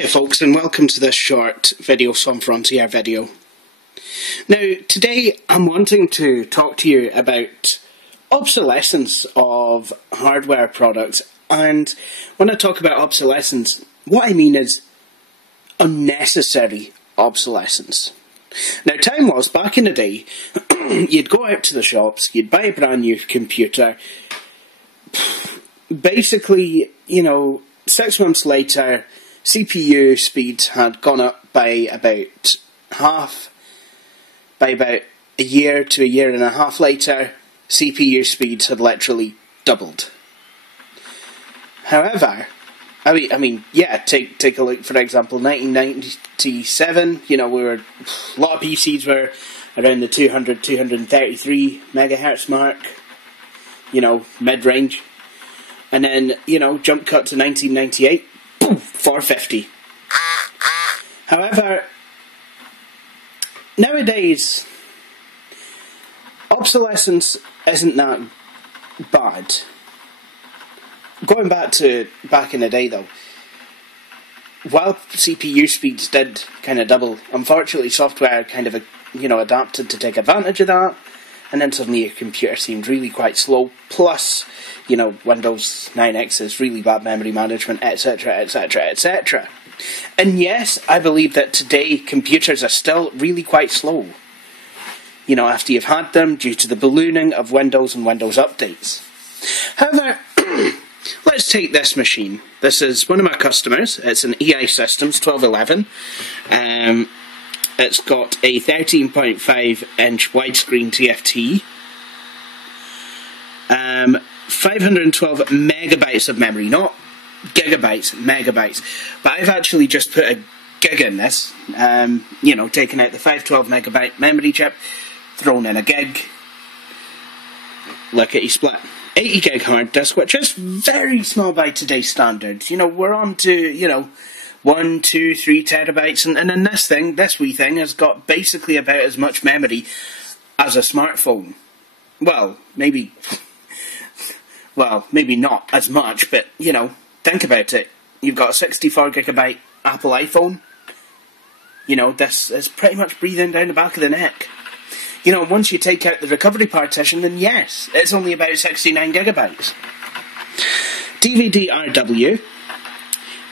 Hiya folks, and welcome to this short video Some Frontier video. Now today I'm wanting to talk to you about obsolescence of hardware products, and when I talk about obsolescence, what I mean is unnecessary obsolescence. Now time was, back in the day, you'd go out to the shops, you'd buy a brand new computer, basically, you know, 6 months later CPU speed had gone up by about half. By about a year to a year and a half later, CPU speeds had literally doubled. However, I mean, yeah, take a look, for example, 1997, you know, a lot of PCs were around the 200, 233 megahertz mark, you know, mid-range. And then, you know, jump cut to 1998, boom, 450. However, nowadays, obsolescence isn't that bad. Going back in the day though, while CPU speeds did kind of double, unfortunately software kind of, you know, adapted to take advantage of that, and then suddenly your computer seemed really quite slow, plus, you know, Windows 9X is really bad memory management, etc, etc, etc. And yes, I believe that today computers are still really quite slow, you know, after you've had them due to the ballooning of Windows and Windows updates. However, let's take this machine. This is one of my customers. It's an EI Systems 1211. It's got a 13.5 inch widescreen TFT, 512 megabytes of memory, not gigabytes, megabytes. But I've actually just put a gig in this, you know, taken out the 512 megabyte memory chip, thrown in a gig, lickety split. 80 gig hard disk, which is very small by today's standards. You know, we're on to, you know, 1, 2, 3 terabytes, and then this wee thing has got basically about as much memory as a smartphone. Well, maybe not as much, but, you know, think about it. You've got a 64 gigabyte Apple iPhone. You know, this is pretty much breathing down the back of the neck. You know, once you take out the recovery partition, then yes, it's only about 69 gigabytes. DVD-RW,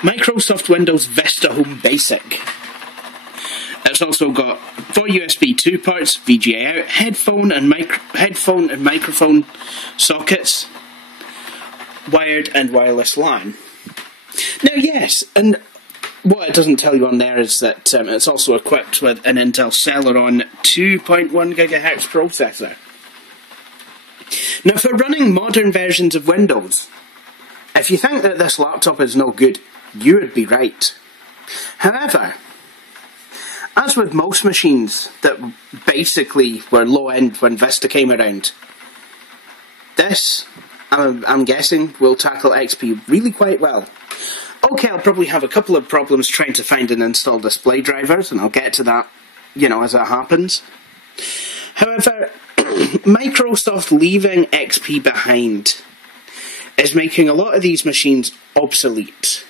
Microsoft Windows Vista Home Basic. It's also got 4 USB 2 ports, VGA out, headphone and microphone sockets, wired and wireless LAN. Now yes, and what it doesn't tell you on there is that it's also equipped with an Intel Celeron 2.1 GHz processor. Now for running modern versions of Windows, if you think that this laptop is no good, you would be right. However, as with most machines that basically were low-end when Vista came around, this, I'm guessing, will tackle XP really quite well. Okay, I'll probably have a couple of problems trying to find and install display drivers, and I'll get to that, you know, as it happens. However, Microsoft leaving XP behind is making a lot of these machines obsolete.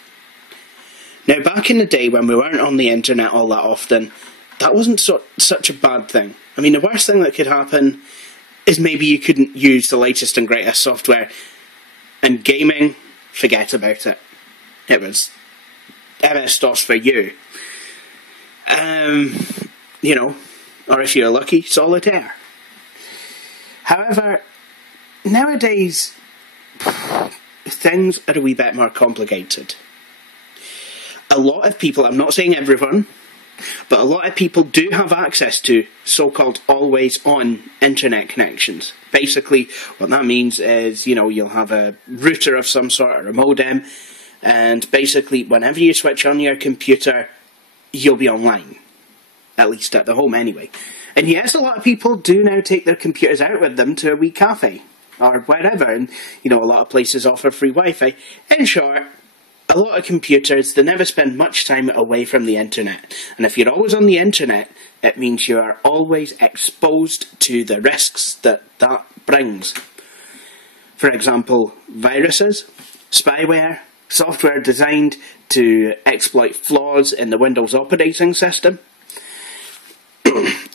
Now, back in the day when we weren't on the internet all that often, that wasn't such a bad thing. I mean, the worst thing that could happen is maybe you couldn't use the latest and greatest software, and gaming, forget about it. It was MS-DOS for you. You know, or if you're lucky, solitaire. However, nowadays, things are a wee bit more complicated. A lot of people, I'm not saying everyone, But a lot of people do have access to so-called always-on internet connections. Basically, what that means is, you know, you'll have a router of some sort or a modem, and basically, whenever you switch on your computer, you'll be online. At least at the home, anyway. And yes, a lot of people do now take their computers out with them to a wee cafe, or wherever, and, you know, a lot of places offer free Wi-Fi. In short, a lot of computers, they never spend much time away from the internet. And if you're always on the internet, it means you are always exposed to the risks that that brings. For example, viruses, spyware, software designed to exploit flaws in the Windows operating system.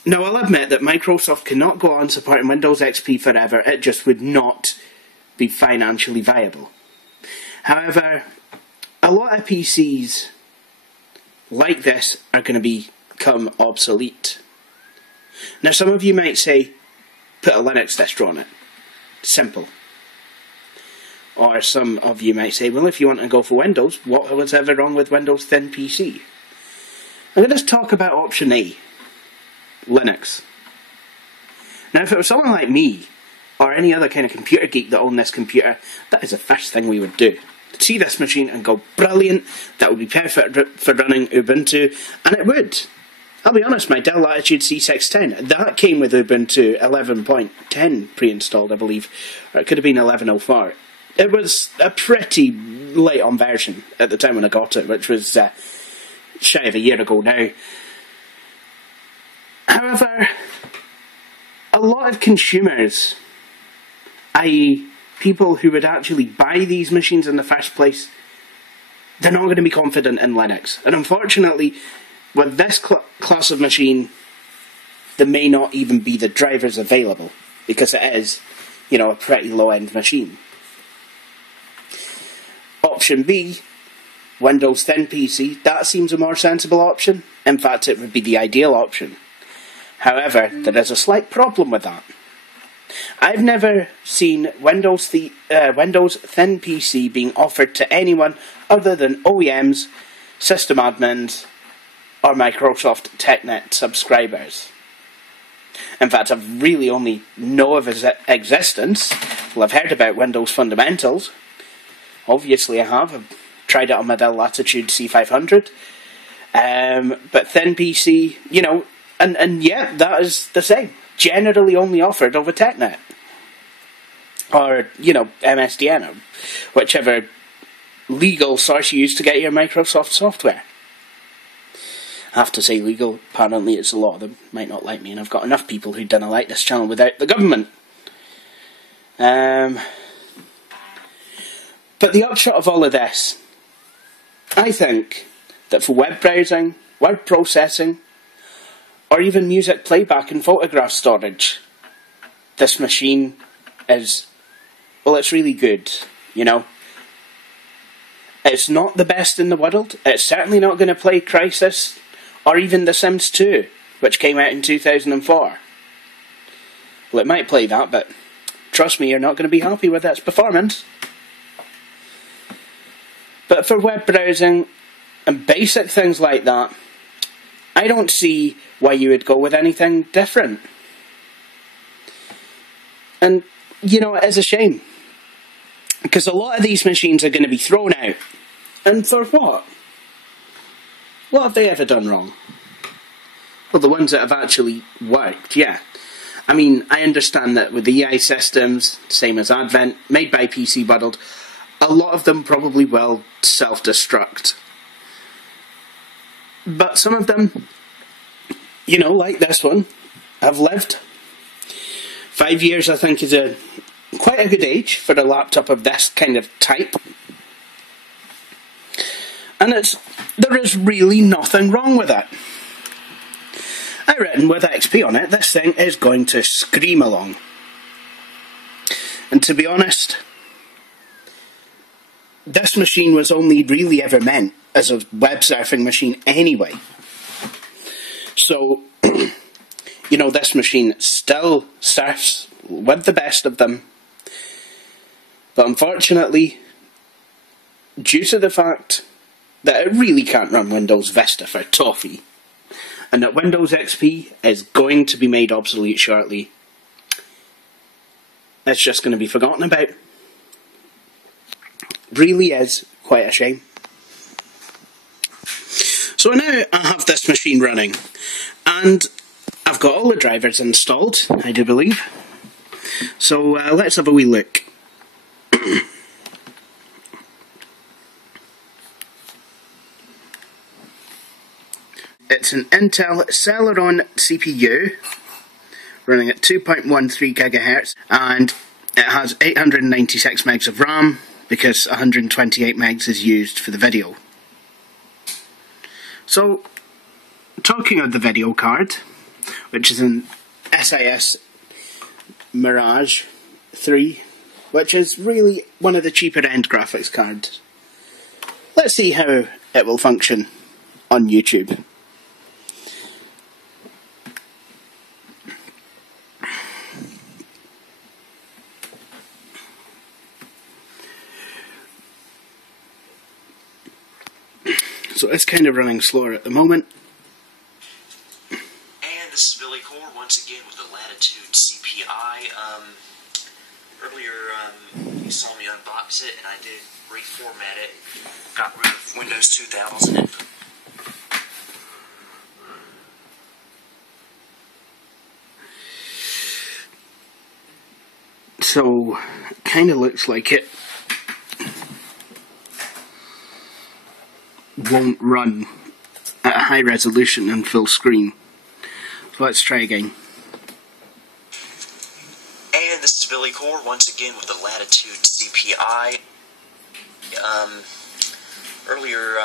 Now, I'll admit that Microsoft cannot go on supporting Windows XP forever. It just would not be financially viable. However, a lot of PCs like this are going to become obsolete. Now, some of you might say, put a Linux distro on it. Simple. Or some of you might say, well, if you want to go for Windows, what was ever wrong with Windows Thin PC? I'm going to talk about option A, Linux. Now, if it was someone like me, or any other kind of computer geek that owned this computer, that is the first thing we would do. See this machine and go, brilliant, that would be perfect for running Ubuntu, and it would. I'll be honest, my Dell Latitude C610, that came with Ubuntu 11.10 pre-installed, I believe, or it could have been 11.04. It was a pretty late on version at the time when I got it, which was shy of a year ago now. However, a lot of consumers, i.e. people who would actually buy these machines in the first place, they're not going to be confident in Linux. And unfortunately, with this class of machine, there may not even be the drivers available, because it is, you know, a pretty low-end machine. Option B, Windows Thin PC, that seems a more sensible option. In fact, it would be the ideal option. However, there is a slight problem with that. I've never seen Windows Thin PC being offered to anyone other than OEMs, system admins, or Microsoft TechNet subscribers. In fact, I've really only know of its existence. Well, I've heard about Windows Fundamentals. Obviously I have. I've tried it on my Dell Latitude C500. But Thin PC, you know, and yeah, that is the same. Generally only offered over TechNet. Or, you know, MSDN, or whichever legal source you use to get your Microsoft software. I have to say legal, apparently it's a lot of them. Might not like me, and I've got enough people who don't like this channel without the government. But the upshot of all of this, I think that for web browsing, word processing, or even music playback and photograph storage, this machine is, well, it's really good, you know. It's not the best in the world. It's certainly not going to play Crysis or even The Sims 2, which came out in 2004. Well, it might play that, but trust me, you're not going to be happy with its performance. But for web browsing and basic things like that, I don't see why you would go with anything different. And, you know, it is a shame. Because a lot of these machines are going to be thrown out. And for what? What have they ever done wrong? Well, the ones that have actually worked, yeah. I mean, I understand that with the EI systems, same as Advent, made by PC World, a lot of them probably will self-destruct. But some of them, you know, like this one, have lived. 5 years, I think, is quite a good age for a laptop of this kind of type. And there is really nothing wrong with it. I reckon with XP on it, this thing is going to scream along. And to be honest, this machine was only really ever meant as a web surfing machine anyway. So, you know, this machine still surfs with the best of them. But unfortunately, due to the fact that it really can't run Windows Vista for toffee, and that Windows XP is going to be made obsolete shortly. It's just going to be forgotten about. Really is quite a shame. So now I have this machine running, and I've got all the drivers installed, I do believe. So let's have a wee look. It's an Intel Celeron CPU running at 2.13 GHz, and it has 896 megs of RAM because 128 megs is used for the video. So, talking of the video card, which is an SIS Mirage 3, which is really one of the cheaper end graphics cards. Let's see how it will function on YouTube. So it's kind of running slower at the moment. And this is Billy Core once again with the Latitude CPI. Earlier you saw me unbox it, and I did reformat it. Got rid of Windows 2000 and so it kind of looks like it won't run at a high resolution and full screen. So let's try again. And this is Billy Core once again with the Latitude CPI. Earlier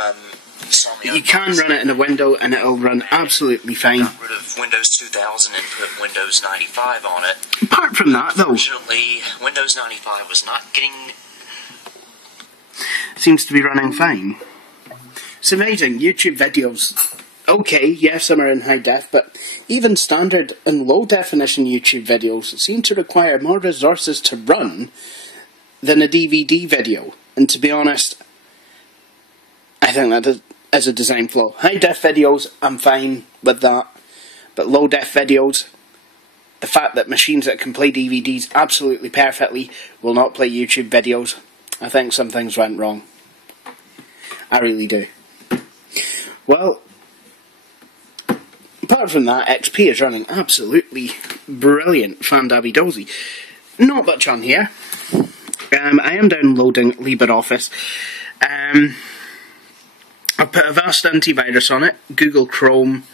you saw me. You can run it in a window and it'll run absolutely fine. Got rid of Windows 2000 and put Windows 95 on it. Apart from that, though, unfortunately, Windows 95 was not getting. Seems to be running fine. It's amazing. YouTube videos, okay, yes, some are in high def, but even standard and low definition YouTube videos seem to require more resources to run than a DVD video. And to be honest, I think that is a design flaw. High def videos, I'm fine with that, but low def videos, the fact that machines that can play DVDs absolutely perfectly will not play YouTube videos, I think some things went wrong. I really do. Well, apart from that, XP is running absolutely brilliant, fan-dabby-dozy. Not much on here. I am downloading LibreOffice. I've put Avast antivirus on it, Google Chrome,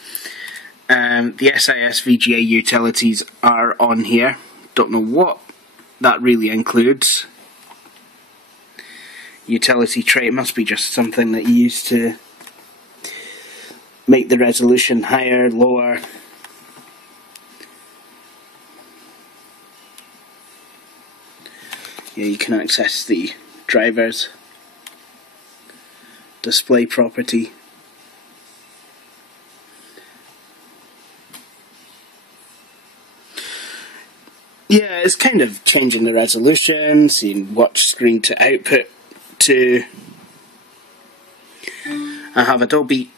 the SIS VGA utilities are on here. Don't know what that really includes. Utility tray, it must be just something that you use to make the resolution higher, lower. Yeah, you can access the drivers, display property. Yeah, it's kind of changing the resolution, seeing what screen to output to. I have Adobe.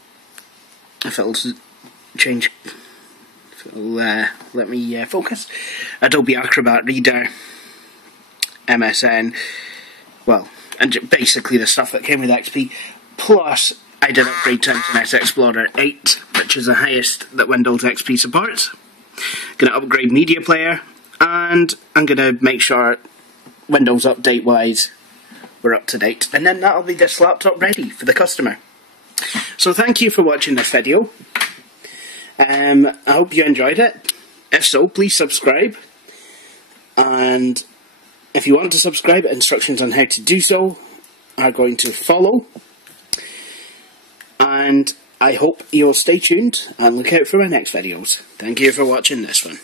If it'll change, if it'll let me focus. Adobe Acrobat Reader, MSN, well, and basically the stuff that came with XP. Plus, I did upgrade to Internet Explorer 8, which is the highest that Windows XP supports. Gonna upgrade Media Player, and I'm gonna make sure Windows update wise we're up to date, and then that'll be this laptop ready for the customer. So thank you for watching this video. I hope you enjoyed it. If so, please subscribe. And if you want to subscribe, instructions on how to do so are going to follow. And I hope you'll stay tuned and look out for my next videos. Thank you for watching this one.